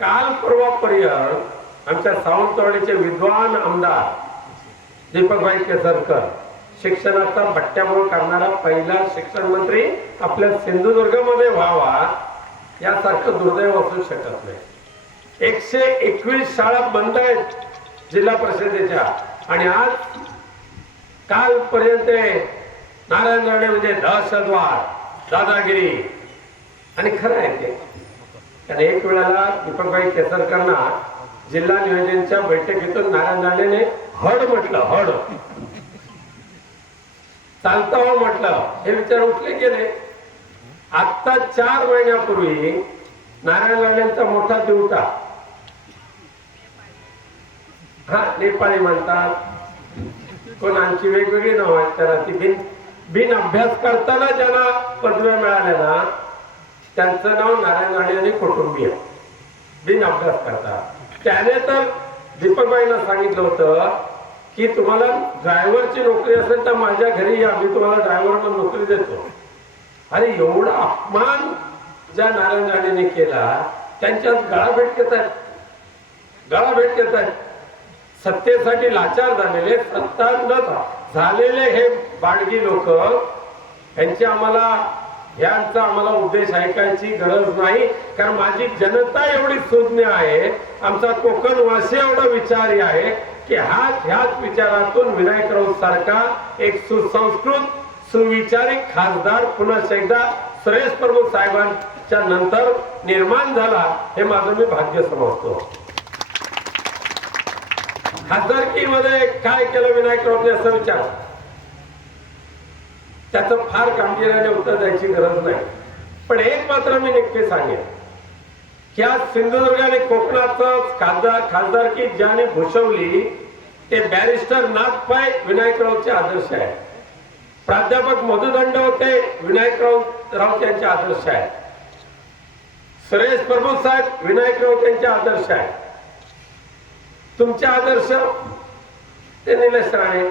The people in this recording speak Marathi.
काल पर्यंत आमच्या सावंतवाडीचे विद्वान आमदार दीपकभाई केसरकर शिक्षणाचा भट्ट्यामुळे करणारा पहिला शिक्षण मंत्री आपल्या सिंधुदुर्गमध्ये व्हावा यासारखं दुर्दैव असू शकत नाही. एकशे एकवीस शाळा बंद आहेत जिल्हा परिषदेच्या आणि आज कालपर्यंत नारायण राणे म्हणजे दहशतवाद दादागिरी. आणि खरं आहे ते. कारण एक वेळेला दीपकभाई केसरकरांना जिल्हा नियोजनच्या बैठकीतून नारायण राणेने हड म्हटलं हड. चालता हो म्हटलं. हे विचार उठले गेले आता चार महिन्यापूर्वी नारायण राणेंचा मोठा दिवटा हा नेपाळी म्हणतात. कोणाची वेगवेगळी नाव आहेत त्याला ती भिंत बिन अभ्यास करताना ज्यांना पदव्या मिळाल्या ना त्यांचं नाव नारायण राणे आणि कुटुंबीय. बिन अभ्यास करता. त्याने तर दीपकबाईंना सांगितलं होतं की तुम्हाला ड्रायव्हरची नोकरी असेल तर माझ्या घरी या मी तुम्हाला ड्रायव्हर नोकरी देतो. अरे एवढा अपमान ज्या नारायण राणेने केला त्यांच्यात गळाभेट घेत आहेत गळाभेट घेत आहेत सत्तेसाठी लाचार झालेले सत्ता न झालेले हे बाडगी लोक यांची आम्हाला यांचा आम्हाला उद्देश ऐकायची गरज नाही? कारण माझी जनता एवढी सुज्ञ आहे आमचा कोकणवासी एवढा विचारी आहे की हा ह्याच विचारातून विनायक राऊत सारखा एक सुसंस्कृत सुविचारी खासदार पुन्हा एकदा सुरेश प्रभू साहेबांच्या नंतर निर्माण झाला हे माझं मी भाग्य समजतो. खासदारकीमध्ये काय केलं विनायक राऊतने असं विचार? त्याचं फार गांभीर्याने उत्तर द्यायची गरज नाही. पण एक मात्र मी नक्की सांगेन की आज सिंधुदुर्ग आणि कोकणाचं खासदार खासदारकी ज्याने भूषवली ते बॅरिस्टर नाथपाय विनायक राऊतचे आदर्श आहे प्राध्यापक मधुदंड होते विनायक राऊत राऊत यांचे आदर्श आहे सुरेश प्रभू साहेब विनायक राऊत यांचे आदर्श आहे तुमचे आदर्श ते निलेश राणे